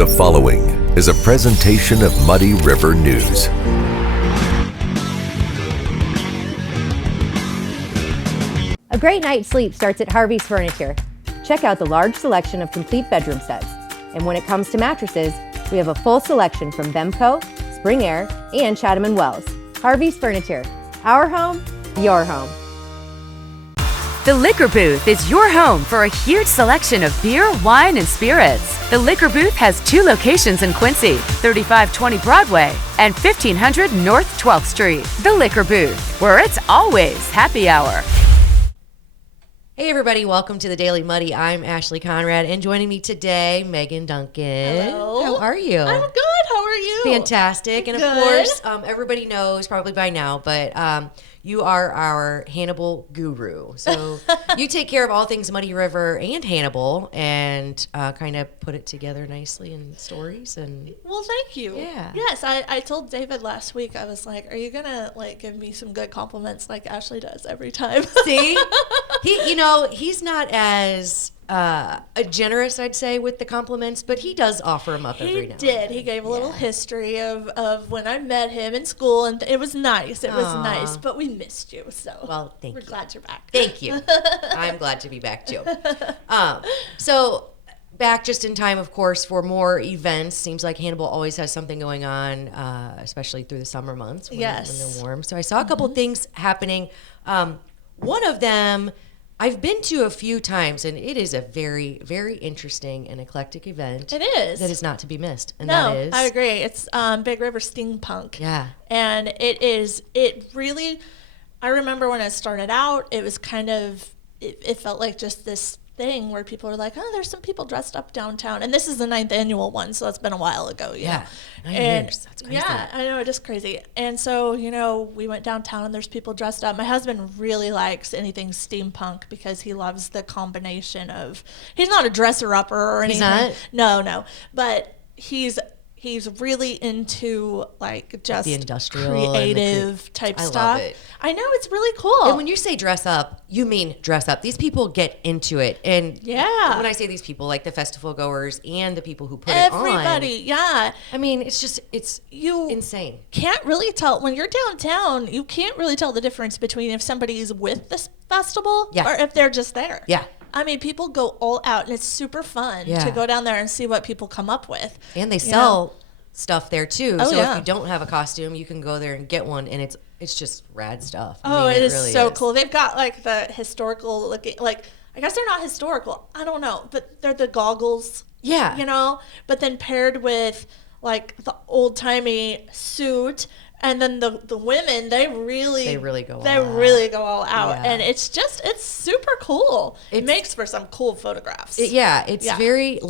The following is a presentation of Muddy River News. A great night's sleep starts at Harvey's Furniture. Check out the large selection of complete bedroom sets. And when it comes to mattresses, we have a full selection from Bemco, Spring Air, and Chatham & Wells. Harvey's Furniture. Our home, your home. The Liquor Booth is your home for a huge selection of beer, wine, and spirits. The Liquor Booth has 2 locations in Quincy, 3520 Broadway and 1500 North 12th Street. The Liquor Booth, where it's always happy hour. Hey everybody, welcome to the Daily Muddy. I'm Ashley Conrad, and joining me today, Megan Duncan. Hello. How are you? I'm good. How are you? Fantastic. And Good. of course, everybody knows probably by now, but you are our Hannibal guru. So you take care of all things Muddy River and Hannibal, and kind of put it together nicely in stories. And well, thank you. Yeah. Yes, I told David last week, I was like, are you going to give me some good compliments like Ashley does every time? See? He's not as generous, I'd say, with the compliments, but he does offer them up every now and then. He gave a little history of when I met him in school, and it was nice. It was nice, but we missed you, so well, thank you. We're glad you're back. Thank you. I'm glad to be back, too. So back just in time, of course, for more events. Seems like Hannibal always has something going on, especially through the summer months when they're warm. So I saw a couple things happening. One of them I've been to a few times, and it is a very, very interesting and eclectic event. It is. That is not to be missed. And no, that is, I agree. It's Big River Steampunk. Yeah. And it really, I remember when it started out, it was kind of, it felt like just this thing where people were like, oh, there's some people dressed up downtown. And this is the 9th annual one, so that's been a while ago. Yeah. 9 years. That's crazy. Yeah, I know, it is crazy. And so, we went downtown and there's people dressed up. My husband really likes anything steampunk because he loves the combination of, he's not a dresser-upper or anything. He's not? No. But he's really into just the industrial creative type stuff. I love it. I know, it's really cool. And when you say dress up, you mean dress up. These people get into it. And yeah, when I say these people, like the festival goers and the people who put it on. Everybody, yeah. I mean, it's insane. Can't really tell. When you're downtown, you can't really tell the difference between if somebody's with this festival or if they're just there. Yeah. I mean, people go all out, and it's super fun to go down there and see what people come up with. And they sell stuff there, too. Oh, so if you don't have a costume, you can go there and get one, and it's just rad stuff. It is really so cool. They've got, the historical looking, I guess they're not historical. I don't know. But they're the goggles. Yeah. But then paired with, the old-timey suit. And then the women, they really go all out. Yeah. And it's super cool. It makes for some cool photographs. It's very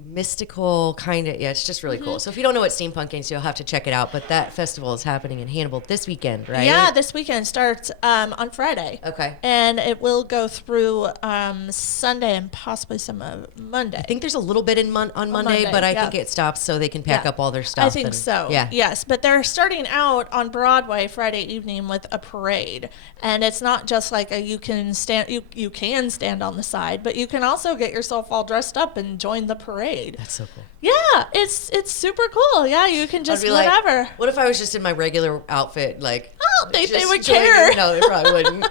mystical kind of, it's just really cool. So if you don't know what steampunk is, you'll have to check it out. But that festival is happening in Hannibal this weekend, right? Yeah, this weekend starts on Friday. Okay. And it will go through Sunday and possibly some Monday. I think there's a little bit on Monday, but I think it stops so they can pack up all their stuff. I think so. Yeah. Yes, but they're starting out on Broadway Friday evening with a parade. And it's not just you can stand on the side, but you can also get yourself all dressed up and join the parade. That's so cool. Yeah, it's super cool. Yeah, you can just whatever. What if I was just in my regular outfit? I don't think they would care. No, they probably wouldn't.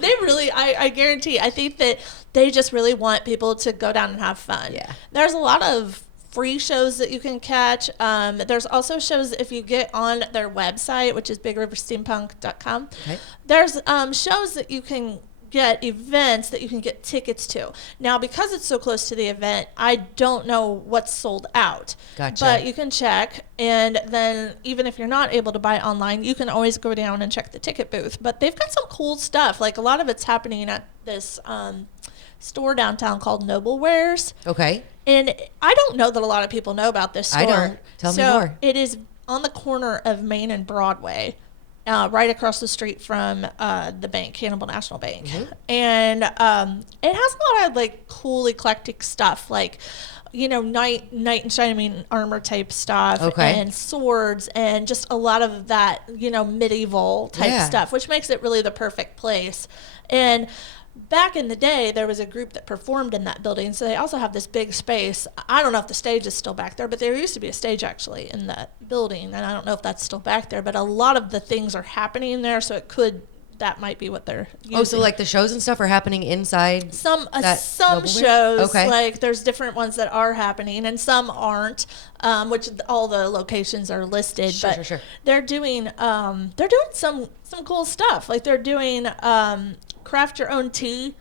They really, I guarantee, I think that they just really want people to go down and have fun. Yeah. There's a lot of free shows that you can catch. There's also shows if you get on their website, which is bigriversteampunk.com. Okay. There's shows that you can get, events that you can get tickets to. Now, because it's so close to the event, I don't know what's sold out. Gotcha. But you can check, and then even if you're not able to buy online, you can always go down and check the ticket booth. But they've got some cool stuff. A lot of it's happening at this store downtown called Noble Wares. Okay. And I don't know that a lot of people know about this store. I don't. Tell me more. It is on the corner of Main and Broadway. Right across the street from the bank, Hannibal National Bank. Mm-hmm. And it has a lot of cool eclectic stuff, knight in shining armor type stuff, and swords, and just a lot of that medieval type stuff, which makes it really the perfect place. And back in the day, there was a group that performed in that building, so they also have this big space. I don't know if the stage is still back there, but there used to be a stage actually in that building, and I don't know if that's still back there, but a lot of the things are happening there, so that might be what they're using. Oh, so like the shows and stuff are happening inside? Some shows, okay. like there's different ones that are happening, and some aren't, which all the locations are listed. Sure. They're doing some cool stuff. Like they're doing craft your own tea,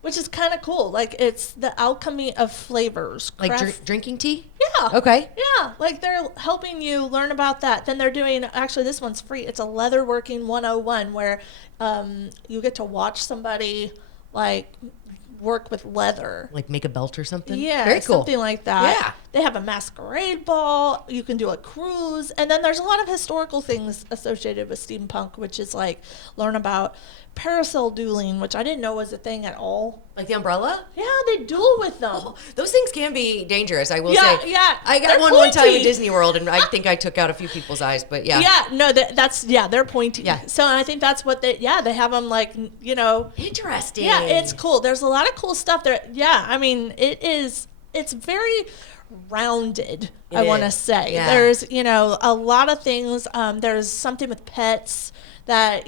which is kind of cool. Like it's the alchemy of flavors. Like drinking tea? Yeah. Okay. Yeah. Like they're helping you learn about that. Then they're doing, actually this one's free. It's a leatherworking 101 where you get to watch somebody like work with leather. Like make a belt or something? Yeah. Very cool. Something like that. Yeah. They have a masquerade ball. You can do a cruise. And then there's a lot of historical things associated with steampunk, which is like learn about parasol dueling, which I didn't know was a thing at all. Like the umbrella? Yeah, they duel with them. Oh, those things can be dangerous, I will Yeah, say. yeah. I got They're one time pointy. at Disney World, and I think I took out a few people's eyes, but yeah. Yeah, no, they're pointy. Yeah. So I think that's what they have them like, Interesting. Yeah, it's cool. There's a lot of cool stuff there. Yeah, I mean, it's very rounded, I want to say. Yeah. There's, a lot of things. There's something with pets that,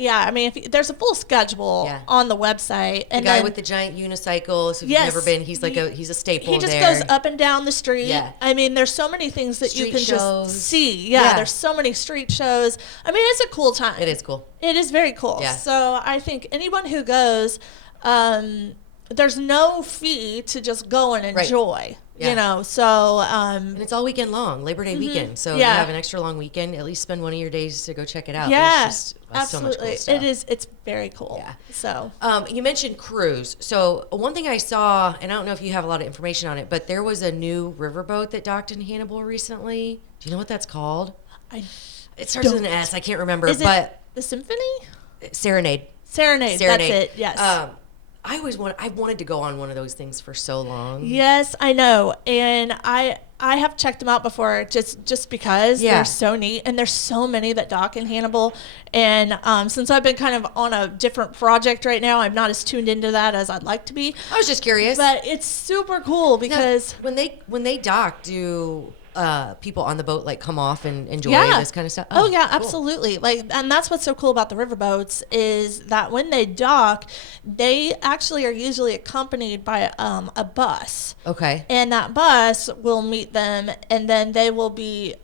there's a full schedule on the website. And the guy with the giant unicycle, so if you've never been, he's a staple there. He just there. goes up and down the street. Yeah. I mean, there's so many things that you can shows. just see. Yeah, there's so many street shows. I mean, it's a cool time. It is cool. It is very cool. Yeah. So I think anyone who goes, there's no fee to just go and enjoy. Yeah. And it's all weekend long, Labor Day weekend. So you have an extra long weekend. At least spend one of your days to go check it out. Yeah, There's just absolutely. so much cool stuff. It's very cool. Yeah. So you mentioned cruise. So one thing I saw, and I don't know if you have a lot of information on it, but there was a new riverboat that docked in Hannibal recently. Do you know what that's called? It starts with an S. I can't remember. Is but it the Symphony? Serenade. Serenade. That's it. Yes. I've wanted to go on one of those things for so long. Yes, I know. And I have checked them out before just because they're so neat, and there's so many that dock in Hannibal. And since I've been kind of on a different project right now, I'm not as tuned into that as I'd like to be. I was just curious. But it's super cool because now, when they dock, do people on the boat like come off and enjoy this kind of stuff? Oh yeah, cool. absolutely. And that's what's so cool about the riverboats is that when they dock, they actually are usually accompanied by a bus. Okay. And that bus will meet them, and then they will be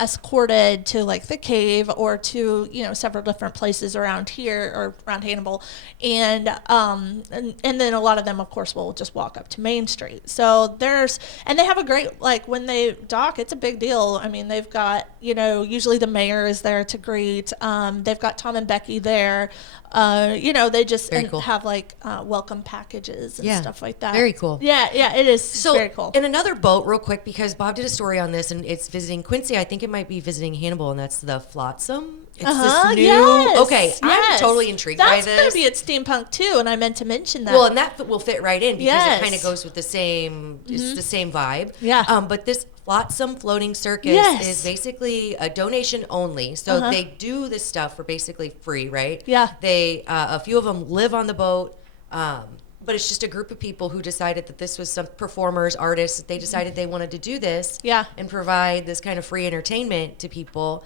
escorted to like the cave or to several different places around here or around Hannibal, and then a lot of them of course will just walk up to Main Street. So and they have a great, when they dock, it's a big deal. I mean, they've got usually the mayor is there to greet. They've got Tom and Becky there. They just cool. have welcome packages and stuff like that. Very cool. Yeah, it is very cool. And another boat, real quick, because Bob did a story on this, and it's visiting Quincy. I think it might be visiting Hannibal, and that's the Flotsam. It's this new. Yes, okay, I'm totally intrigued by this. That's going to be at Steampunk too, and I meant to mention that. Well, and that will fit right in because it kind of Yes. goes with the same. It's the same vibe. Yeah. But this Flotsam floating circus is basically a donation only. So they do this stuff for basically free, right? Yeah. They a few of them live on the boat. But it's just a group of people who decided that this was some performers, artists. They decided they wanted to do this and provide this kind of free entertainment to people.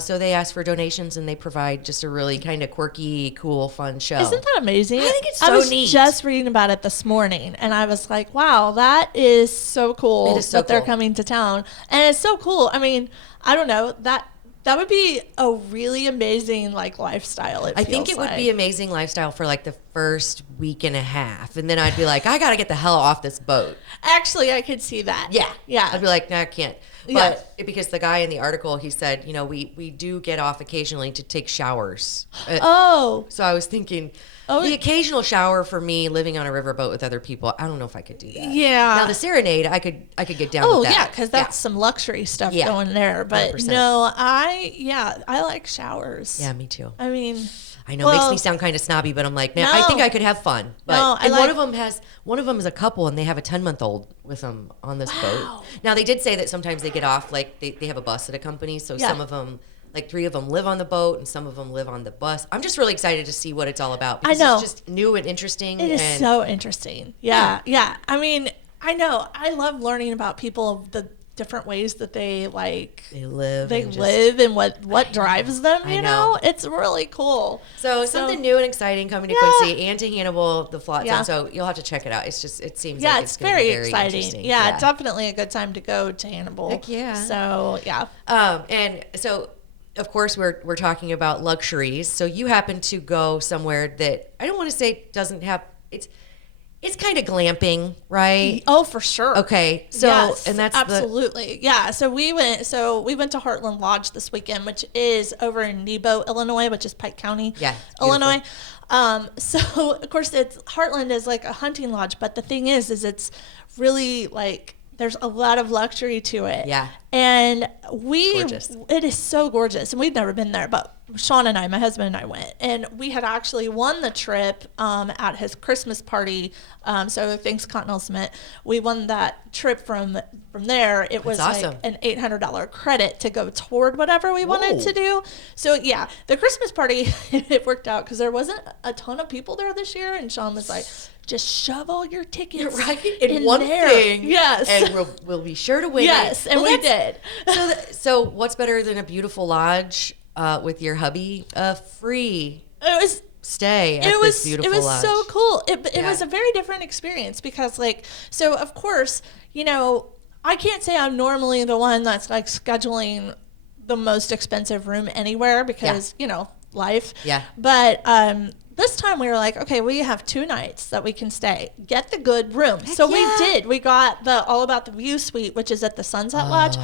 So they ask for donations, and they provide just a really kind of quirky, cool, fun show. Isn't that amazing? I think it's so I was neat. just reading about it this morning, and I was like, wow, that is so cool It is so that they're cool. coming to town. And it's so cool. I mean, I don't know, that would be a really amazing lifestyle. I think it would be amazing lifestyle for the first week and a half, and then I'd be like, I gotta get the hell off this boat. Actually, I could see that. Yeah. I'd be like, no, I can't. But because the guy in the article, he said, we do get off occasionally to take showers. Oh. So I was thinking, the occasional shower for me living on a riverboat with other people, I don't know if I could do that. Yeah. Now the Serenade, I could get down Oh with that. yeah, because that's some luxury stuff going there. But 100%. no, I like showers. Yeah, me too. I mean, I know it makes me sound kind of snobby, but I'm like, man, I think I could have fun. But No, and one of them is a couple, and they have a 10-month-old with them on this boat. Now they did say that sometimes they get off, they have a bus that accompanies, so some of them like 3 of them live on the boat and some of them live on the bus. I'm just really excited to see what it's all about. I know. It's just new and interesting. It is so interesting. Yeah. I mean, I know. I love learning about people, the different ways that they live and what drives them, you know? It's really cool. So something new and exciting coming to Quincy and to Hannibal, the Flot Zone. So you'll have to check it out. It seems like it's very exciting. Yeah, definitely a good time to go to Hannibal. Heck yeah. So and so of course we're talking about luxuries. So you happen to go somewhere that I don't want to say doesn't have it's kind of glamping, right? Oh, for sure. Okay. So, yes, and that's absolutely. Yeah. So we went to Heartland Lodge this weekend, which is over in Nebo, Illinois, which is Pike County, Illinois. So of course Heartland is like a hunting lodge, but the thing is it's really like, there's a lot of luxury to it. Yeah. And it is so gorgeous. And we'd never been there, but Sean and I, my husband and I went. And we had actually won the trip at his Christmas party. So thanks, Continental Cement. We won that trip from there. It was awesome. Like an $800 credit to go toward whatever we wanted to do. So yeah, the Christmas party, it worked out because there wasn't a ton of people there this year. And Sean was like, just shove all your tickets in one there. thing. Yes. And we'll be sure to win it. Yes, and we did. So what's better than a beautiful lodge with your hubby? Free stay at this beautiful lodge. It was so cool. It was a very different experience because so of course, you know, I can't say I'm normally the one that's like scheduling the most expensive room anywhere because, you know, life. Yeah. But this time we were like, okay, we have 2 nights that we can stay. Get the good room. So we did. We got the All About the View suite, which is at the Sunset Lodge.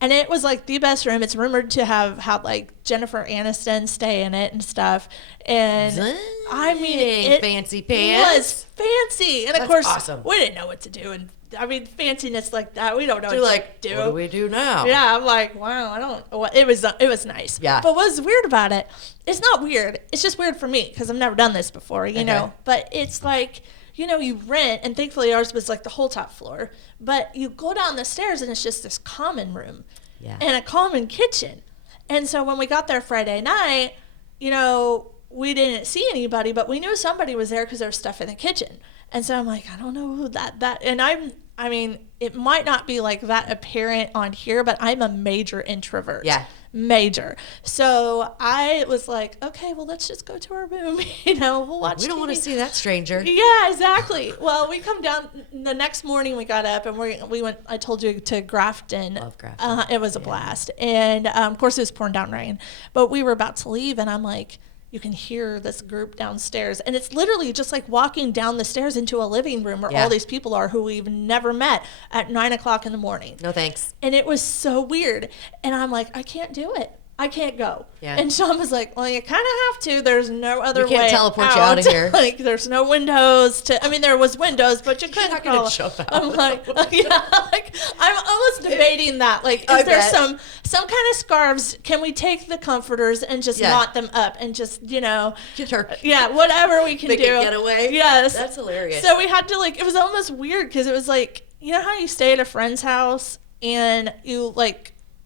And it was like the best room. It's rumored to have had like Jennifer Aniston stay in it and stuff. And I mean, it fancy pants. Was fancy. And of course, awesome. We didn't know what to do. And I mean, fanciness like that, we don't know what to do. What do we do now? Yeah, I'm like, wow, I don't. It was nice. Yeah. But what's weird about it? It's not weird. It's just weird for me because I've never done this before, you know. But it's like, you know, you rent, and thankfully ours was like the whole top floor. But you go down the stairs, and it's just this common room and a common kitchen. And so when we got there Friday night, you know, we didn't see anybody, but we knew somebody was there because there was stuff in the kitchen. And so I'm like, I don't know who that. And I mean, it might not be like that apparent on here, but I'm a major introvert. Yeah. Major. So I was like, okay, well, let's just go to our room. You know, we'll watch We don't want to see that stranger. Yeah, exactly. Well, we come down the next morning. We got up and we went. I told you to Grafton. Love Grafton. It was a blast, and of course it was pouring down rain. But we were about to leave, and I'm like, you can hear this group downstairs, and it's literally just like walking down the stairs into a living room where all these people are who we've never met at 9:00 in the morning. No thanks. And it was so weird, and I'm like, I can't do it. I can't go. Yeah. And Sean was like, well, you kind of have to. There's no other way. You can't teleport you out of here. Like, there's no windows to. I mean, there was windows, but you couldn't. You're not going to jump out. I'm like, I'm almost debating that. Like, is there some kind of scarves? Can we take the comforters and just knot them up and just, you know, whatever we can Make do. a getaway. Yes, that's hilarious. So we had to it was almost weird because it was like, you know how you stay at a friend's house and you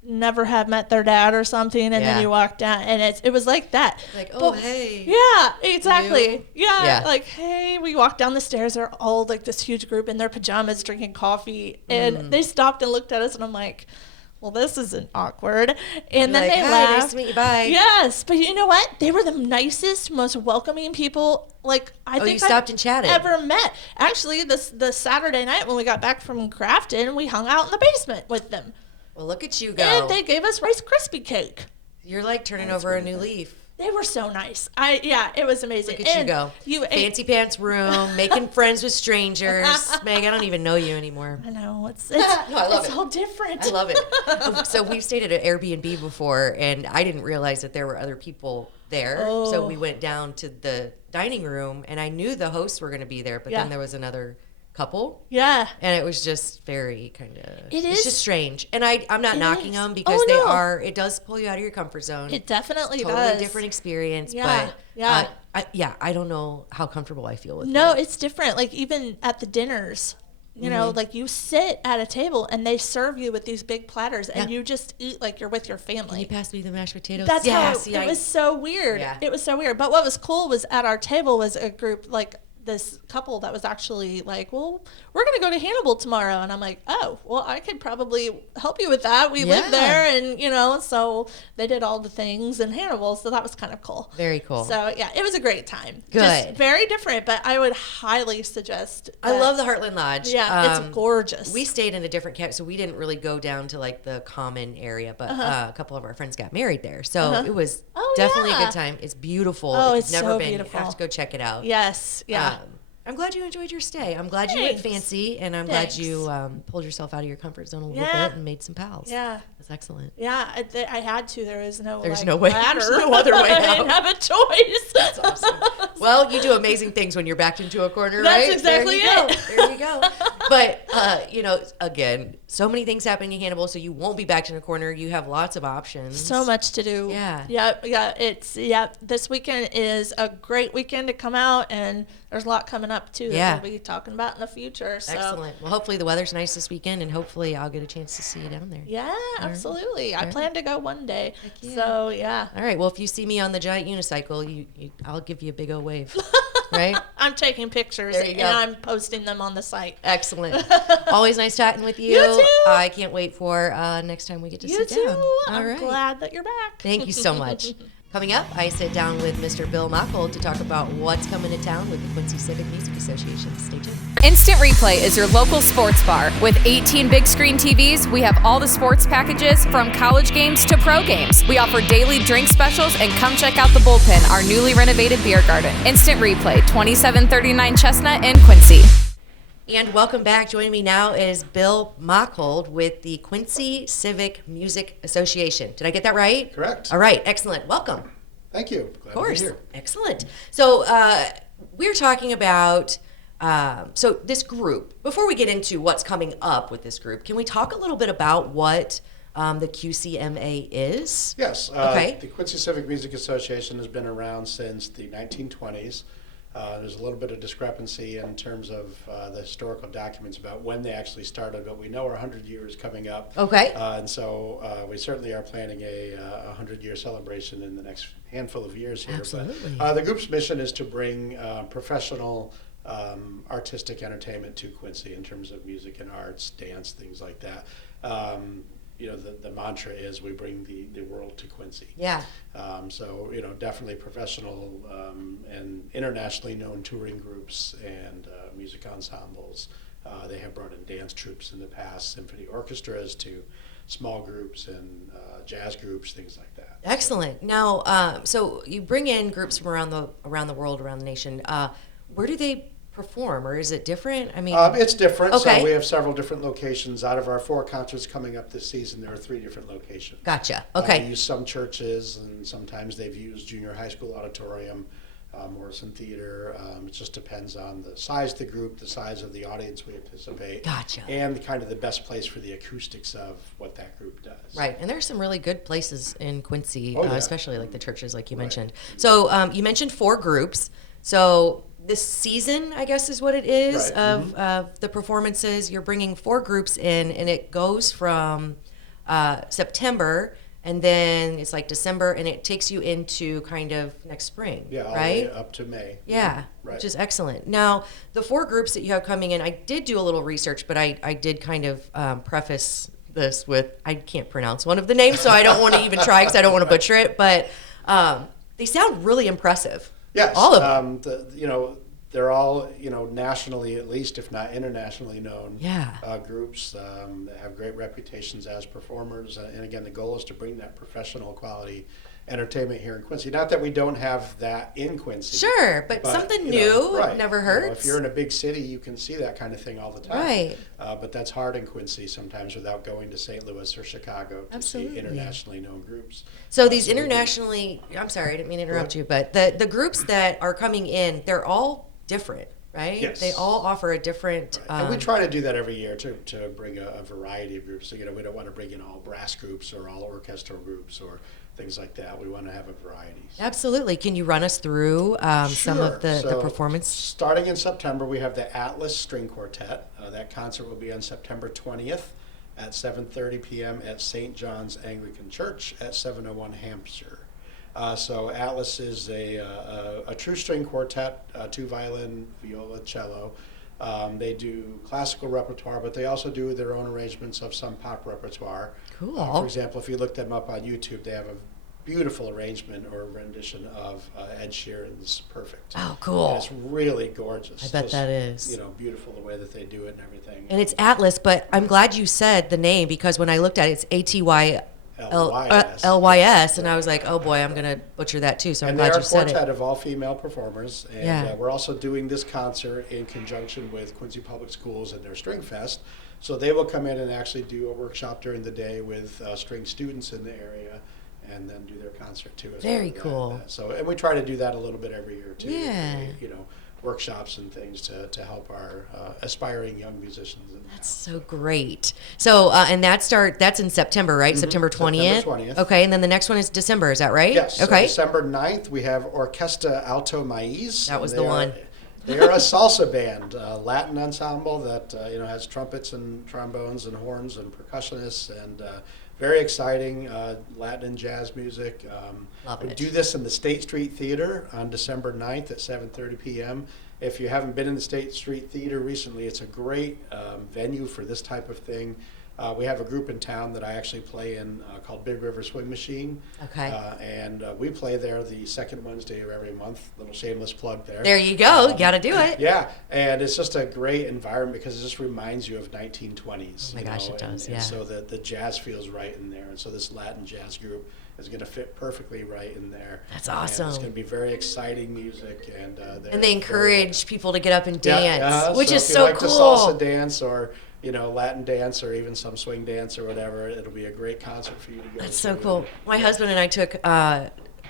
never have met their dad or something, and then you walk down and it was like that. Like, hey. Yeah, exactly. Yeah. Like, hey, we walked down the stairs, they're all like this huge group in their pajamas drinking coffee, and they stopped and looked at us, and I'm like, well, this isn't awkward. And then they laughed. Nice to meet you, bye. Yes, but you know what? They were the nicest, most welcoming people I think you stopped and chatted. Ever met. Actually, the Saturday night when we got back from Grafton, we hung out in the basement with them. Well, look at you go. And they gave us Rice Krispie cake. You're like turning over a new leaf. They were so nice. It was amazing. Look at you go. Fancy pants room, making friends with strangers. Meg, I don't even know you anymore. I know. It's no, I love it's all different. I love it. So we've stayed at an Airbnb before, and I didn't realize that there were other people there. Oh. So we went down to the dining room, and I knew the hosts were going to be there, but then there was another couple. Yeah. And it was just very kind of, it's just strange. And I'm not knocking them because it does pull you out of your comfort zone. It definitely does. Totally different experience. Yeah. But I don't know how comfortable I feel with it. No, it's different. Like even at the dinners, You know, like you sit at a table and they serve you with these big platters and you just eat like you're with your family. Can you pass me the mashed potatoes? That's how it was so weird. Yeah. It was so weird. But what was cool was at our table was a group, like this couple that was actually like, well, we're going to go to Hannibal tomorrow. And I'm like, oh, well, I could probably help you with that. We live there. And, you know, so they did all the things in Hannibal. So that was kind of cool. Very cool. So, yeah, it was a great time. Good. Just very different, but I would highly suggest. I love the Heartland Lodge. Yeah, it's gorgeous. We stayed in a different camp, so we didn't really go down to like the common area, but a couple of our friends got married there. So it was definitely a good time. It's beautiful. Oh, if it's you've never so been, beautiful. You have to go check it out. Yes, yeah. I'm glad you enjoyed your stay. I'm glad you went fancy, and I'm glad you pulled yourself out of your comfort zone a little bit and made some pals. Yeah. That's excellent. Yeah, I had to. There was no There's like, no way. ladder. There's no other way out. I didn't have a choice. That's awesome. Well, you do amazing things when you're backed into a corner, That's right? exactly it. There you go. But, you know, again, so many things happening in Hannibal, so you won't be backed in a corner. You have lots of options. So much to do. Yeah. Yeah. This weekend is a great weekend to come out, and there's a lot coming up too that we'll be talking about in the future. So. Excellent. Well, hopefully the weather's nice this weekend, and hopefully I'll get a chance to see you down there. Yeah, absolutely. I plan to go one day. Yeah. So yeah. All right. Well, if you see me on the giant unicycle, I'll give you a big old wave. Right? I'm taking pictures and I'm posting them on the site. Excellent. Always nice chatting with you. You too. I can't wait for next time we get to sit down. I'm glad that you're back. Thank you so much. Coming up, I sit down with Mr. Bill Machold to talk about what's coming to town with the Quincy Civic Music Association. Stay tuned. Instant Replay is your local sports bar. With 18 big screen TVs, we have all the sports packages from college games to pro games. We offer daily drink specials, and come check out the Bullpen, our newly renovated beer garden. Instant Replay, 2739 Chestnut in Quincy. And welcome back. Joining me now is Bill Machold with the Quincy Civic Music Association. Did I get that right? Correct. All right. Excellent. Welcome. Thank you. Glad Of course. to be here. Excellent. So we're talking about so this group. Before we get into what's coming up with this group, can we talk a little bit about what the QCMA is? Yes. Okay. The Quincy Civic Music Association has been around since the 1920s. There's a little bit of discrepancy in terms of the historical documents about when they actually started, but we know our 100 years coming up. Okay. And so we certainly are planning a 100-year celebration in the next handful of years here. Absolutely. But, the group's mission is to bring professional artistic entertainment to Quincy in terms of music and arts, dance, things like that. You know, the mantra is we bring the world to Quincy. Yeah. So, you know, definitely professional and internationally known touring groups and music ensembles. They have brought in dance troupes in the past, symphony orchestras to small groups and jazz groups, things like that. Excellent. Now, so you bring in groups from around the world, around the nation. Where do they perform, or is it different? I mean, it's different. Okay. So we have several different locations. Out of our 4 concerts coming up this season, there are 3 different locations. Gotcha. Okay. We use some churches, and sometimes they've used junior high school auditorium, Morrison Theater. It just depends on the size of the group, the size of the audience we anticipate. Gotcha. And kind of the best place for the acoustics of what that group does. Right, and there's some really good places in Quincy, Oh, yeah. especially like the churches, like you mentioned. So you mentioned 4 groups. So this season, I guess, is what it is Right. of the performances. You're bringing 4 groups in, and it goes from September, and then it's like December, and it takes you into kind of next spring, Yeah, all the right? way up to May. Yeah, Right. which is excellent. Now, the 4 groups that you have coming in, I did do a little research, but I did kind of preface this with, I can't pronounce one of the names, so I don't want to even try because I don't want to butcher it, but they sound really impressive. Yes, all of them. You know, they're all, you know, nationally at least, if not internationally known groups that have great reputations as performers. And again, the goal is to bring that professional quality entertainment here in Quincy. Not that we don't have that in Quincy. Sure, but something you new know, right. never You know, hurts. if you're in a big city, you can see that kind of thing all the time. Right. But that's hard in Quincy sometimes without going to St. Louis or Chicago to Absolutely. see internationally known groups. So these internationally, I'm sorry, I didn't mean to interrupt you, but the groups that are coming in, they're all different, right? Yes. They all offer a different. Right. And we try to do that every year to bring a variety of groups. So, we don't want to bring in all brass groups or all orchestral groups or things like that. We want to have a variety. Absolutely. Can you run us through some of the performance? Starting in September, we have the Atlas String Quartet. That concert will be on September 20th at 7:30 p.m. at St. John's Anglican Church at 701 Hampshire. So Atlas is a true string quartet, 2 violin, viola, cello. They do classical repertoire, but they also do their own arrangements of some pop repertoire. Cool. For example, if you look them up on YouTube, they have a beautiful arrangement or rendition of Ed Sheeran's Perfect. Oh, cool. And it's really gorgeous. I bet that is. Beautiful the way that they do it and everything. And it's Atlas, but I'm glad you said the name because when I looked at it, it's Lys, and I was like, oh boy, I'm going to butcher that too, so I'm glad you said it. And they're a quartet of all female performers, and we're also doing this concert in conjunction with Quincy Public Schools and their String Fest. So they will come in and actually do a workshop during the day with string students in the area, and then do their concert too. Very cool. So, and we try to do that a little bit every year too. Yeah. Workshops and things to help our aspiring young musicians. That's so great. So, and that's in September, right? September 20th? September 20th. Okay, and then the next one is December, is that right? Yes. Okay. So December 9th, we have Orquesta Alto Maiz. That was the one. They are a salsa band, Latin ensemble that has trumpets and trombones and horns and percussionists and very exciting Latin and jazz music. Love we it. do this in the State Street Theater on December 9th at 7:30 p.m. If you haven't been in the State Street Theater recently, it's a great venue for this type of thing. We have a group in town that I actually play in called Big River Swing Machine. Okay. And we play there the second Wednesday of every month. Little shameless plug there. There you go. Got to do it. Yeah, and it's just a great environment because it just reminds you of 1920s. Oh my gosh, it does, and so the jazz feels right in there. And so this Latin jazz group is going to fit perfectly right in there. That's awesome. And it's going to be very exciting music. And they encourage people to get up and dance, which is so so if you like cool. to salsa dance or Latin dance or even some swing dance or whatever, it'll be a great concert for you to go to. That's so cool. My husband and I took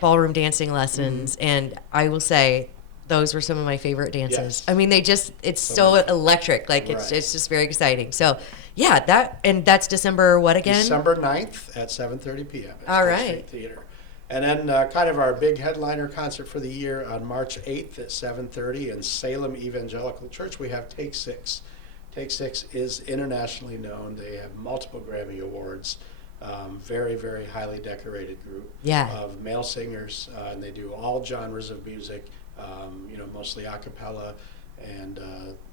ballroom dancing lessons, and I will say those were some of my favorite dances. Yes. I mean, it's so electric. Like, it's just very exciting. So, yeah, that's December what again? December 9th at 7:30 p.m. at All State right. Street Theater. And then kind of our big headliner concert for the year on March 8th at 7:30 in Salem Evangelical Church, we have Take Six. Take Six is internationally known. They have multiple Grammy Awards. Very, very highly decorated group of male singers, and they do all genres of music, mostly a cappella. And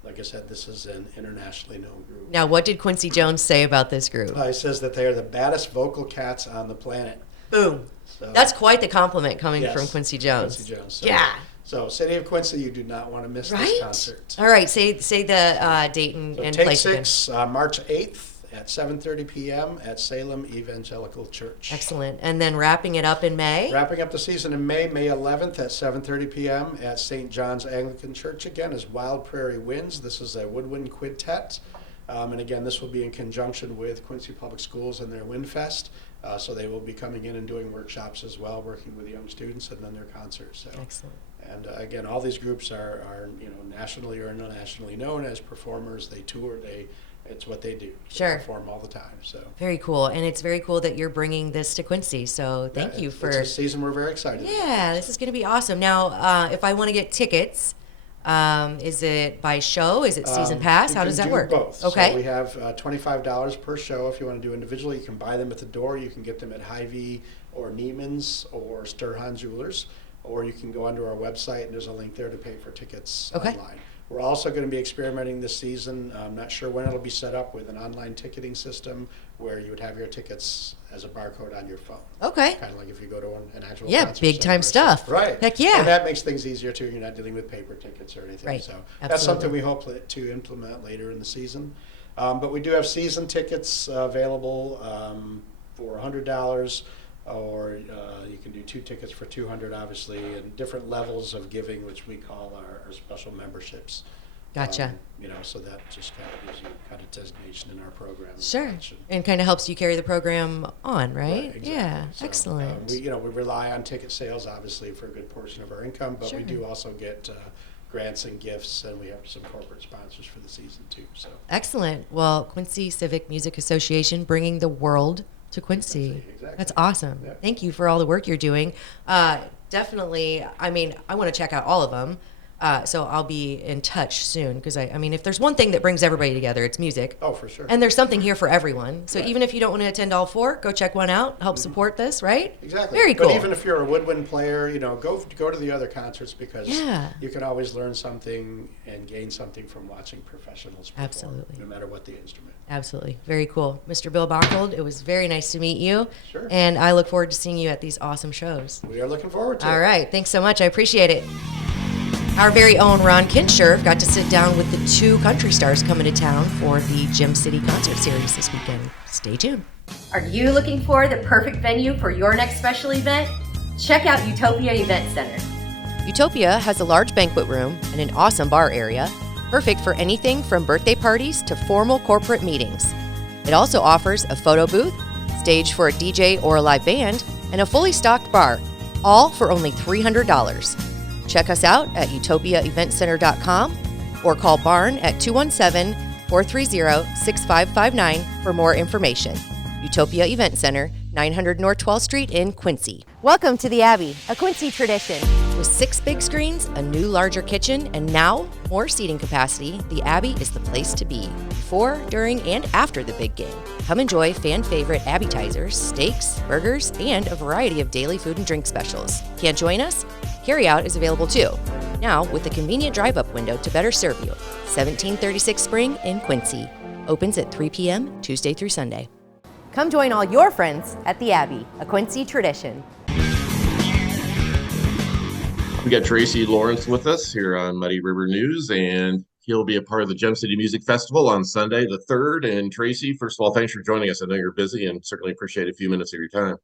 like I said, this is an internationally known group. Now, what did Quincy Jones say about this group? He says that they are the baddest vocal cats on the planet. Boom. So, that's quite the compliment coming from Quincy Jones. Quincy Jones. So, yeah. So, City of Quincy, you do not want to miss this concert. All right, say the date and place Take again. Six, March 8th at 7:30 p.m. at Salem Evangelical Church. Excellent. And then wrapping it up in May? Wrapping up the season in May 11th at 7:30 p.m. at St. John's Anglican Church again is Wild Prairie Winds. This is a woodwind quintet. And again, this will be in conjunction with Quincy Public Schools and their Wind Fest. So they will be coming in and doing workshops as well, working with young students, and then their concerts. So. Excellent. And again, all these groups are nationally or internationally known as performers. They tour. It's what they do. They perform all the time. So very cool, and it's very cool that you're bringing this to Quincy. So thank you for it's a season we're very excited. Yeah, this is going to be awesome. Now, if I want to get tickets, is it by show? Is it season pass? How does that work? Both. Okay. So we have $25 per show. If you want to do individually, you can buy them at the door. You can get them at Hy-Vee or Neiman's or Sturhan Jewelers, or you can go onto our website and there's a link there to pay for tickets online. We're also going to be experimenting this season. I'm not sure when it'll be set up with an online ticketing system where you would have your tickets as a barcode on your phone. Okay. Kind of like if you go to an actual concert big time stuff. Right. Heck yeah. And that makes things easier too. You're not dealing with paper tickets or anything. Right. So Absolutely. That's something we hope to implement later in the season. But we do have season tickets available for $100. Or you can do 2 tickets for $200, obviously, and different levels of giving, which we call our special memberships. Gotcha. So that just kind of gives you kind of designation in our program. Sure. And kind of helps you carry the program on, right? Exactly. Yeah. So, excellent. we rely on ticket sales, obviously, for a good portion of our income, but we do also get grants and gifts, and we have some corporate sponsors for the season too. So excellent. Well, Quincy Civic Music Association, bringing the world to Quincy. Exactly. That's awesome. Yeah. Thank you for all the work you're doing. Definitely, I mean, I want to check out all of them. So I'll be in touch soon because I mean, if there's one thing that brings everybody together, it's music. Oh, for sure. And there's something here for everyone. So Right. even if you don't want to attend all four, go check one out. Help support this, right? Exactly. Very cool. But even if you're a woodwind player, go to the other concerts because Yeah. you can always learn something and gain something from watching professionals perform, Absolutely. no matter what the instrument. Absolutely. Very cool. Mr. Bill Machold, it was very nice to meet you. Sure. And I look forward to seeing you at these awesome shows. We are looking forward to it. All right. Thanks so much. I appreciate it. Our very own Ron Kinscherf got to sit down with the two country stars coming to town for the Gym City Concert Series this weekend. Stay tuned. Are you looking for the perfect venue for your next special event? Check out Utopia Event Center. Utopia has a large banquet room and an awesome bar area, perfect for anything from birthday parties to formal corporate meetings. It also offers a photo booth, stage for a DJ or a live band, and a fully stocked bar, all for only $300. Check us out at utopiaeventcenter.com or call Barn at 217-430-6559 for more information. Utopia Event Center, 900 North 12th Street in Quincy. Welcome to the Abbey, a Quincy tradition. With 6 big screens, a new larger kitchen, and now more seating capacity, the Abbey is the place to be before, during, and after the big game. Come enjoy fan favorite appetizers, steaks, burgers, and a variety of daily food and drink specials. Can't join us? Carryout is available too, now with a convenient drive-up window to better serve you. 1736 Spring in Quincy. Opens at 3 p.m. Tuesday through Sunday. Come join all your friends at the Abbey, a Quincy tradition. We got Tracy Lawrence with us here on Muddy River News, and he'll be a part of the Gem City Music Festival on Sunday the 3rd. And Tracy, first of all, thanks for joining us. I know you're busy and certainly appreciate a few minutes of your time.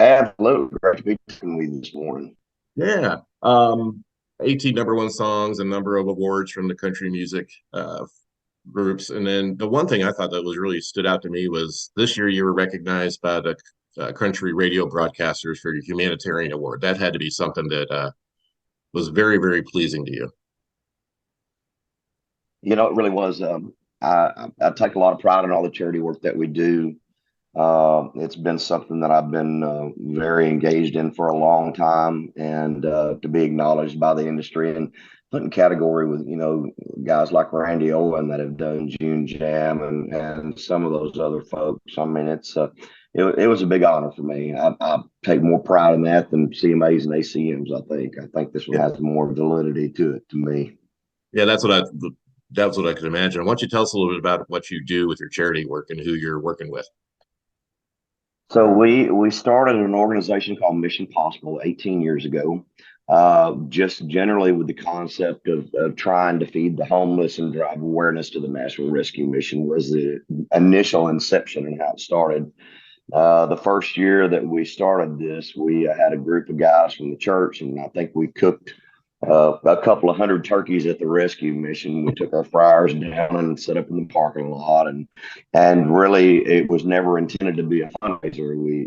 Absolutely. Great to be talking with you this morning. Yeah. 18 number one songs, a number of awards from the country music groups. And then the one thing I thought that was really stood out to me was this year you were recognized by the country radio broadcasters for your humanitarian award. That had to be something that was very, very pleasing to you. You know, it really was. I take a lot of pride in all the charity work that we do. It's been something that I've been very engaged in for a long time, and to be acknowledged by the industry and put in category with, guys like Randy Owen that have done June Jam and some of those other folks. I mean, it was a big honor for me. I take more pride in that than CMAs and ACMs. I think this one has more validity to it to me. Yeah, that's what I could imagine. Why don't you tell us a little bit about what you do with your charity work and who you're working with? So we started an organization called Mission Possible 18 years ago, just generally with the concept of trying to feed the homeless and drive awareness to the National Rescue Mission was the initial inception and how it started. The first year that we started this, we had a group of guys from the church, and I think we cooked a couple of hundred turkeys at the rescue mission. We took our fryers down and set up in the parking lot, and really it was never intended to be a fundraiser. We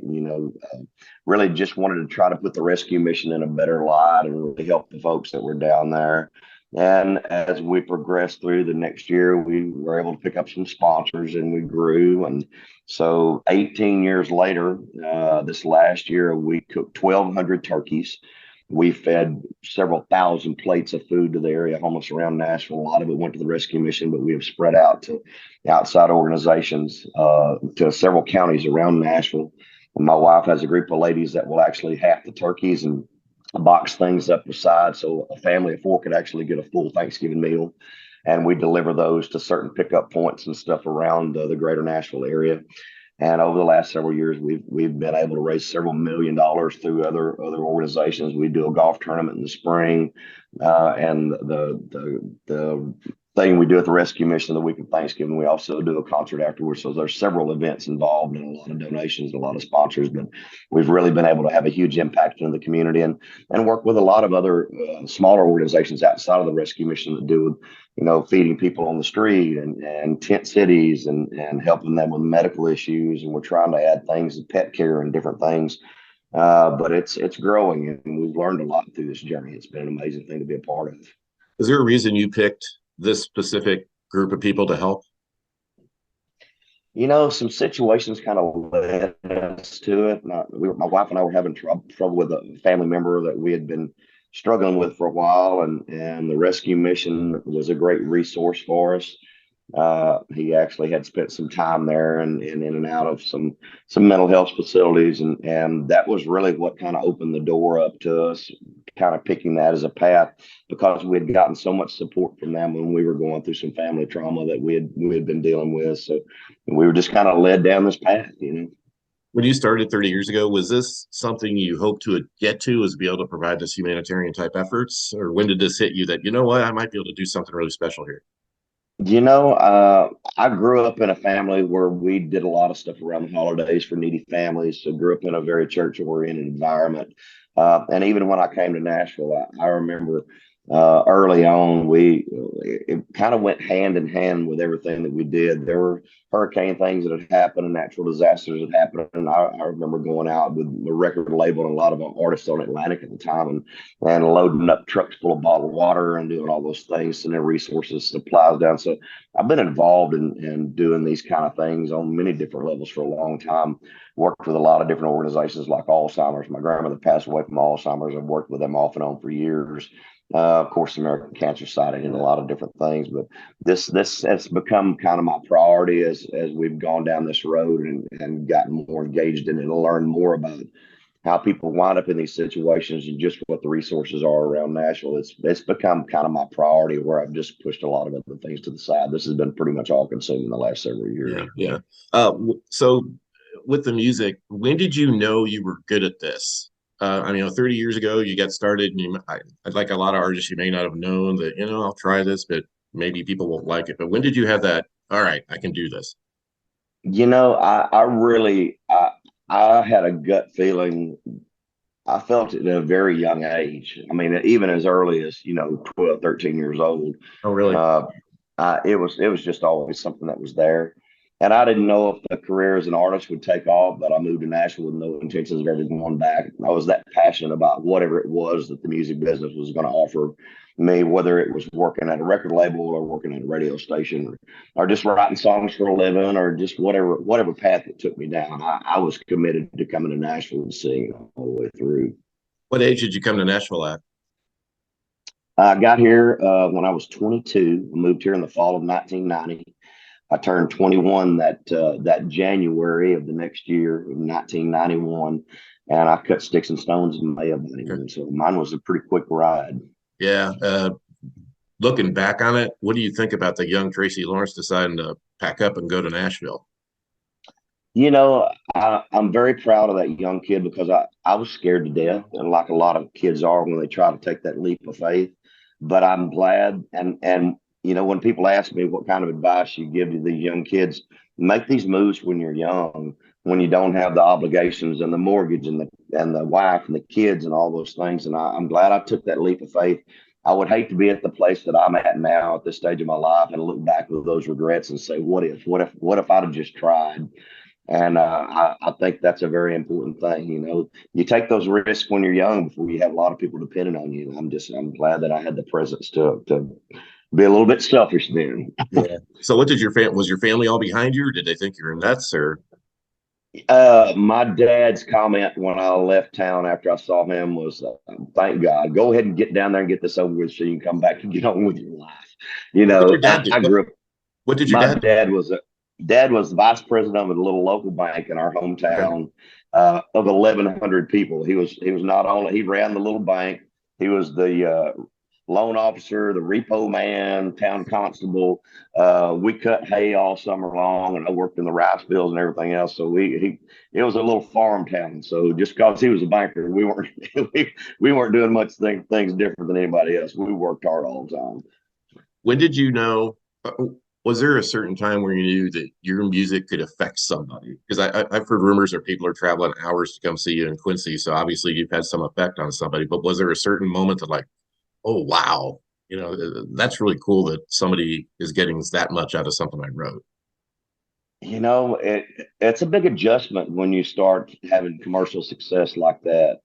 really just wanted to try to put the rescue mission in a better light and really help the folks that were down there. And as we progressed through the next year, we were able to pick up some sponsors and we grew. And so 18 years later, this last year, we cooked 1,200 turkeys. We fed several thousand plates of food to the area homeless around Nashville. A lot of it went to the rescue mission, but we have spread out to outside organizations, to several counties around Nashville. And my wife has a group of ladies that will actually hack the turkeys and box things up beside so a family of 4 could actually get a full Thanksgiving meal. And we deliver those to certain pickup points and stuff around the greater Nashville area. And over the last several years, we've been able to raise several $1 million through other organizations. We do a golf tournament in the spring, and the thing we do at the rescue mission the week of Thanksgiving. We also do a concert afterwards. So there's several events involved and a lot of donations and a lot of sponsors. But we've really been able to have a huge impact in the community and work with a lot of other smaller organizations outside of the rescue mission that do, feeding people on the street and tent cities and helping them with medical issues. And we're trying to add things, pet care and different things But it's growing, and we've learned a lot through this journey. It's been an amazing thing to be a part of. Is there a reason you picked this specific group of people to help? Some situations kind of led us to it. My wife and I were having trouble with a family member that we had been struggling with for a while, and the rescue mission was a great resource for us. He actually had spent some time there and in and out of some mental health facilities, and that was really what kind of opened the door up to us, kind of picking that as a path, because we had gotten so much support from them when we were going through some family trauma that we had been dealing with. So we were just kind of led down this path. When you started 30 years ago, was this something you hoped to get to, was be able to provide this humanitarian type efforts? Or when did this hit you that, you know what, I might be able to do something really special here? I grew up in a family where we did a lot of stuff around the holidays for needy families. So grew up in a very church-oriented environment. And even when I came to Nashville, I remember early on, it kind of went hand in hand with everything that we did. There were hurricane things that had happened and natural disasters that happened. And I remember going out with the record label and a lot of artists on Atlantic at the time, and loading up trucks full of bottled water and doing all those things, and their resources, supplies down. So I've been involved in doing these kind of things on many different levels for a long time. Worked with a lot of different organizations like Alzheimer's. My grandmother passed away from Alzheimer's. I've worked with them off and on for years. Of course, American Cancer Society and a lot of different things, but this has become kind of my priority as we've gone down this road and gotten more engaged in it and learned more about how people wind up in these situations and just what the resources are around Nashville. It's become kind of my priority, where I've just pushed a lot of other things to the side. This has been pretty much all consuming the last several years. Yeah. So with the music, when did you know you were good at this? 30 years ago, you got started, and like a lot of artists, you may not have known that, I'll try this, but maybe people won't like it. But when did you have that, all right, I can do this? I had a gut feeling. I felt it at a very young age. I mean, even as early as, 12, 13 years old. Oh, really? It was just always something that was there. And I didn't know if the career as an artist would take off, but I moved to Nashville with no intentions of ever going back. I was that passionate about whatever it was that the music business was going to offer me, whether it was working at a record label or working at a radio station, or just writing songs for a living, or just whatever path it took me down. I was committed to coming to Nashville and seeing it all the way through. What age did you come to Nashville at? I got here when I was 22. I moved here in the fall of 1990. I turned 21 that January of the next year, 1991, and I cut sticks and stones in May of 91. So mine was a pretty quick ride. Yeah. Looking back on it, what do you think about the young Tracy Lawrence deciding to pack up and go to Nashville? I'm very proud of that young kid, because I was scared to death, and like a lot of kids are when they try to take that leap of faith. But I'm glad, and when people ask me what kind of advice you give to these young kids, make these moves when you're young, when you don't have the obligations and the mortgage and the wife and the kids and all those things. And I'm glad I took that leap of faith. I would hate to be at the place that I'm at now at this stage of my life and look back with those regrets and say, what if I'd have just tried? And I think that's a very important thing. You take those risks when you're young before you have a lot of people depending on you. I'm glad that I had the presence to be a little bit selfish then. Yeah. So what did was your family all behind you, or did they think you were nuts, or? My dad's comment when I left town after I saw him was, thank God, go ahead and get down there and get this over with so you can come back and get on with your life. What did your dad do? I grew up. What did your dad? Dad was the vice president of a little local bank in our hometown, of 1,100 people. He ran the little bank. He was the loan officer, the repo man, town constable. We cut hay all summer long, and I worked in the rice fields and everything else. So it was a little farm town. So just because he was a banker, we weren't we weren't doing much things different than anybody else. We worked hard all the time. When did you know? Was there a certain time where you knew that your music could affect somebody? Because I've heard rumors that people are traveling hours to come see you in Quincy. So obviously you've had some effect on somebody. But was there a certain moment that, like, oh, wow, that's really cool that somebody is getting that much out of something I wrote? It's a big adjustment when you start having commercial success like that.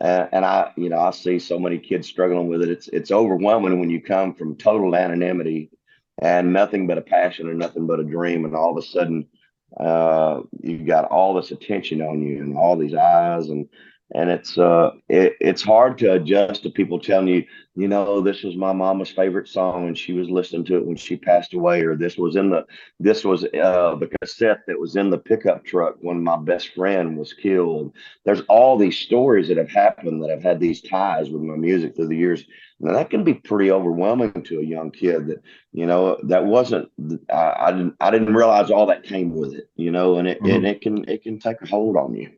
And I see so many kids struggling with it. It's overwhelming when you come from total anonymity and nothing but a passion and nothing but a dream, and all of a sudden, you've got all this attention on you and all these eyes, and it's hard to adjust to people telling you, this was my mama's favorite song and she was listening to it when she passed away, or this was the cassette that was in the pickup truck when my best friend was killed. There's all these stories that have happened that have had these ties with my music through the years. Now that can be pretty overwhelming to a young kid that wasn't, I didn't realize all that came with it, and it can take a hold on you.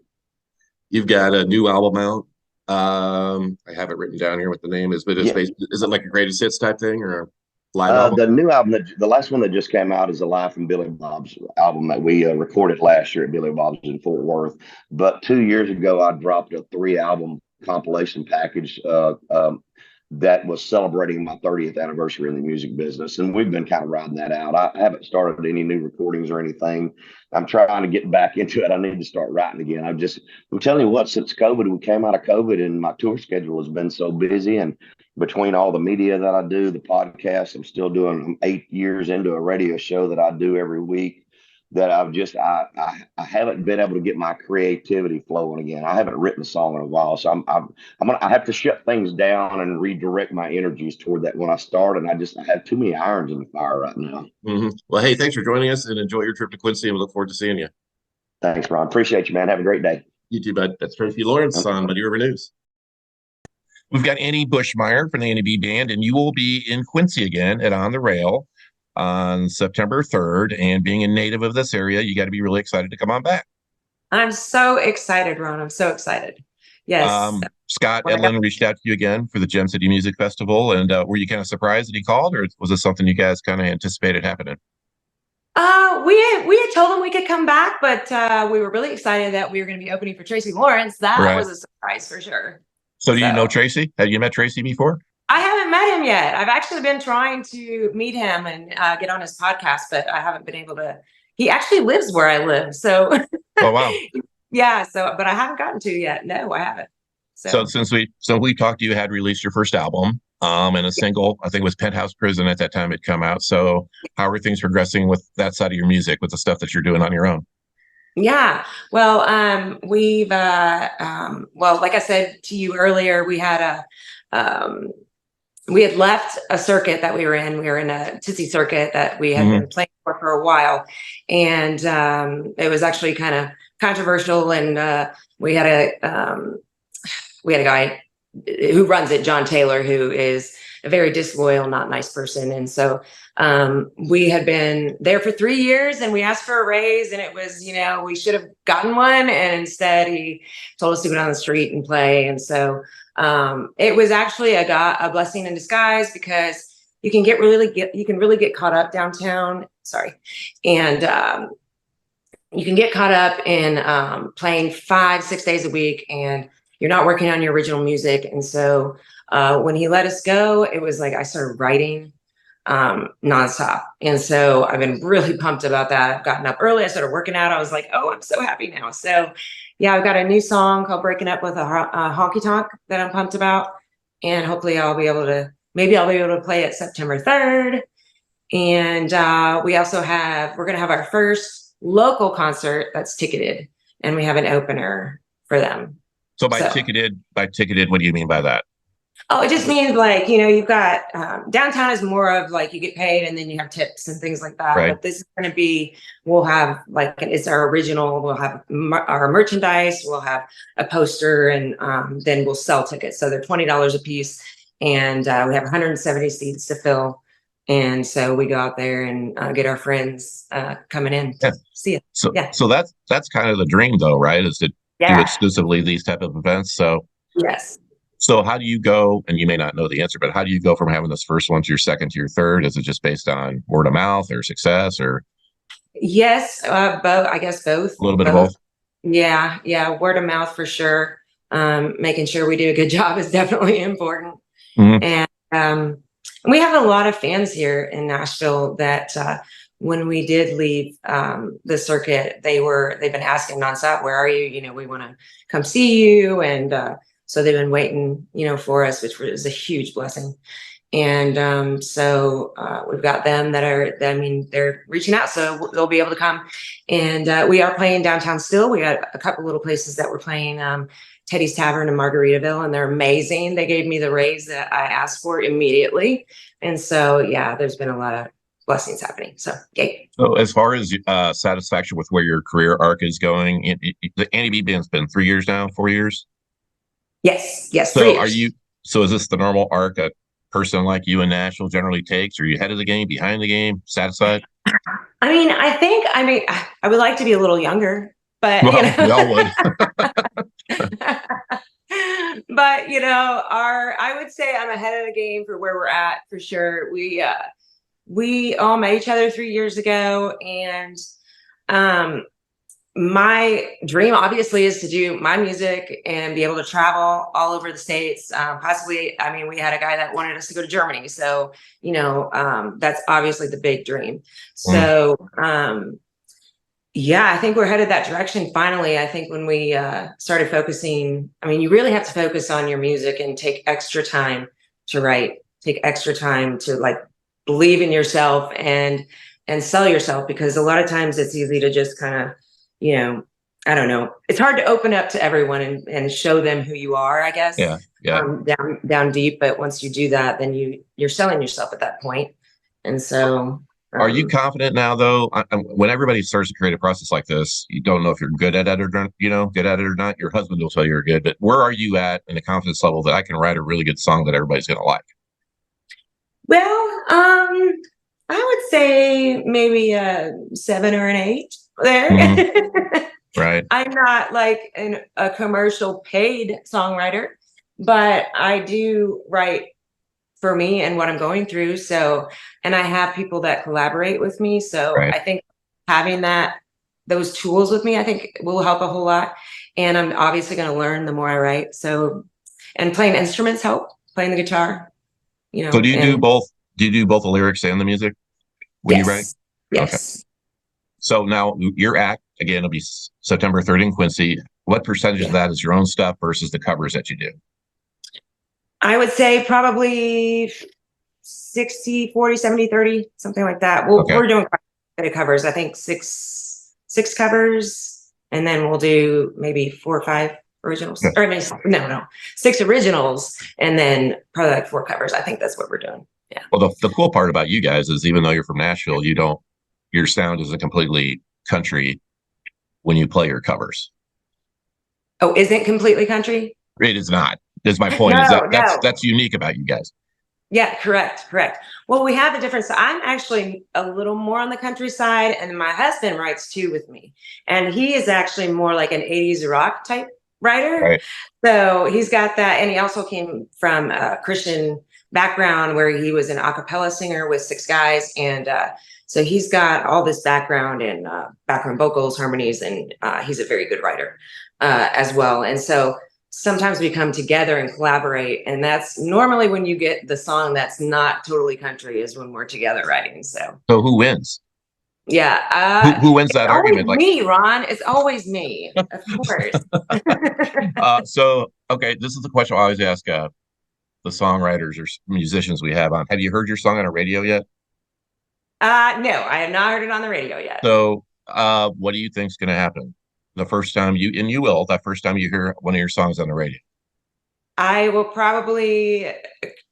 You've got a new album out. I have it written down here what the name is, but is it like a greatest hits type thing or a live album? The new album, the last one that just came out, is a live from Billy Bob's album that we recorded last year at Billy Bob's in Fort Worth. But 2 years ago, I dropped a 3-album compilation package that was celebrating my 30th anniversary in the music business. And we've been kind of riding that out. I haven't started any new recordings or anything. I'm trying to get back into it. I need to start writing again. I'm telling you what, since COVID, we came out of COVID and my tour schedule has been so busy. And between all the media that I do, the podcast, I'm 8 years into a radio show that I do every week, that I haven't been able to get my creativity flowing again. I haven't written a song in a while, so I have to shut things down and redirect my energies toward that when I start. And I have too many irons in the fire right now. Mm-hmm. Well, hey, thanks for joining us and enjoy your trip to Quincy, and we look forward to seeing you. Thanks, Ron. Appreciate you, man. Have a great day. You too, bud. That's Tracy Lawrence on Muddy River News. We've got Annie Bushmeyer from the Annie B Band, and you will be in Quincy again at On the Rail on September 3rd. And being a native of this area, you got to be really excited to come on back. I'm so excited, Ron. I'm so excited. Yes. Scott Edlin reached out to you again for the Gem City Music Festival. And were you kind of surprised that he called, or was this something you guys kind of anticipated happening? We had told him we could come back, but we were really excited that we were going to be opening for Tracy Lawrence. That was a surprise for sure. So do you know Tracy? Have you met Tracy before? I haven't met him yet. I've actually been trying to meet him and get on his podcast, but I haven't been able to. He actually lives where I live. So, oh, wow. Yeah. So, but I haven't gotten to yet. No, I haven't. So since we talked, you had released your first album and a single, I think it was Penthouse Prison at that time had come out. So how are things progressing with that side of your music, with the stuff that you're doing on your own? Yeah. Well, we've, like I said to you earlier, we had we had left a circuit that we were in. We were in a Tootsie circuit that we had been playing for a while. And it was actually kind of controversial. And we had a guy who runs it, John Taylor, who is a very disloyal, not nice person. And so we had been there for 3 years and we asked for a raise, and it was, we should have gotten one. And instead he told us to go down the street and play. And so it was actually a blessing in disguise, because you can really get caught up downtown. And you can get caught up in playing 5-6 days a week, and you're not working on your original music. And so when he let us go, it was like I started writing nonstop. And so I've been really pumped about that. I've gotten up early. I started working out. I was like, oh, I'm so happy now. So yeah, I've got a new song called Breaking Up with a Honky Tonk that I'm pumped about. And hopefully I'll be able to play it September 3rd. And we're going to have our first local concert that's ticketed, and we have an opener for them. So ticketed, what do you mean by that? Oh, it just means you've got downtown is more of you get paid and then you have tips and things like that. Right. But this is going to be, we'll have it's our original, we'll have our merchandise, we'll have a poster, and then we'll sell tickets. So they're $20 a piece, and we have 170 seats to fill. And so we go out there and get our friends coming in to see it. So that's kind of the dream though, right? Is to do exclusively these type of events. So yes. So how do you go, and you may not know the answer, but how do you go from having this first one to your second to your third? Is it just based on word of mouth or success, or? Yes, both. I guess both. A little bit of both. Yeah. Word of mouth for sure. Making sure we do a good job is definitely important. Mm-hmm. And we have a lot of fans here in Nashville that when we did leave the circuit, they've been asking nonstop, where are you? You know, we want to come see you. And so they've been waiting, you know, for us, which was a huge blessing. And so we've got them they're reaching out, so they'll be able to come. And we are playing downtown still. We got a couple little places that we're playing, Teddy's Tavern in Margaritaville, and they're amazing. They gave me the raise that I asked for immediately. And so, yeah, there's been a lot of blessings happening. So, yay. So as far as satisfaction with where your career arc is going, the Annie B band's been 3 years now, 4 years? Yes. So so is this the normal arc a person like you in Nashville generally takes? Are you ahead of the game, behind the game, satisfied? I would like to be a little younger, but well, you know. we all would. But you know, I would say I'm ahead of the game for where we're at for sure. We all met each other 3 years ago, and my dream obviously is to do my music and be able to travel all over the States. Possibly, I mean, we had a guy that wanted us to go to Germany. So, you know, that's obviously the big dream. So, yeah, I think we're headed that direction. Finally, I think when we started focusing, I mean, you really have to focus on your music and take extra time to write, take extra time to like believe in yourself and sell yourself, because a lot of times it's easy to just kind of, you know, I don't know. It's hard to open up to everyone and show them who you are, I guess. Yeah. Down deep. But once you do that, then you're selling yourself at that point. And so, are you confident now, though? When everybody starts a creative process like this, you don't know if you're good at it or not. Your husband will tell you you're good, but where are you at in the confidence level that I can write a really good song that everybody's going to like? Well, I would say maybe a 7 or an 8 there. Mm-hmm. Right. I'm not like a commercial paid songwriter, but I do write for me and what I'm going through. So, and I have people that collaborate with me. So right. I think having those tools with me, I think will help a whole lot. And I'm obviously going to learn the more I write. So, and playing instruments help, playing the guitar, you know. So do you do both? Do you do both the lyrics and the music when you write? Yes. Okay. So now your act, again, will be September 3rd in Quincy. What percentage of that is your own stuff versus the covers that you do? I would say probably 60, 40, 70, 30, something like that. We're doing quite a bit of covers. I think six covers, and then we'll do maybe 4 or 5 originals. Or I mean, no, 6 originals, and then probably like 4 covers. I think that's what we're doing. Yeah. Well, the cool part about you guys is even though you're from Nashville, your sound isn't completely country when you play your covers. Oh, isn't completely country? It is not. Is my point. That's unique about you guys. Yeah, correct. Well, we have a difference. So I'm actually a little more on the countryside, and my husband writes too with me. And he is actually more like an 80s rock type writer. Right. So he's got that. And he also came from a Christian background where he was an a cappella singer with 6 guys. And so he's got all this background in background vocals, harmonies, and he's a very good writer as well. And so sometimes we come together and collaborate, and that's normally when you get the song that's not totally country is when we're together writing. So who wins? Yeah. Who wins that argument? Like me, Ron. It's always me, of course. So, okay, this is the question I always ask the songwriters or musicians we have on. Have you heard your song on a radio yet? No, I have not heard it on the radio yet. So, what do you think is going to happen the first time that first time you hear one of your songs on the radio? I will probably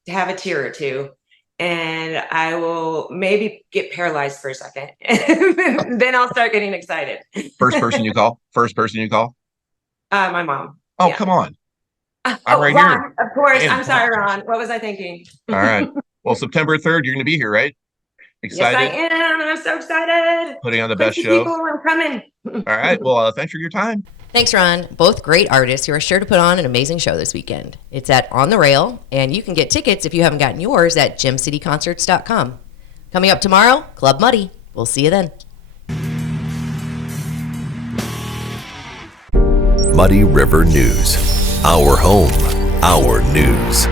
have a tear or two, and I will maybe get paralyzed for a second. Then I'll start getting excited. First person you call? My mom. Oh, yeah. Come on. I'm right Ron, here. Of course. I'm sorry, Ron. What was I thinking? All right. Well, September 3rd, you're going to be here, right? Excited? Yes, I am. I'm so excited. Putting on the best show. People, I'm coming. All right. Well, thanks for your time. Thanks, Ron. Both great artists who are sure to put on an amazing show this weekend. It's at On the Rail, and you can get tickets if you haven't gotten yours at gemcityconcerts.com. Coming up tomorrow, Club Muddy. We'll see you then. Muddy River News. Our home, our news.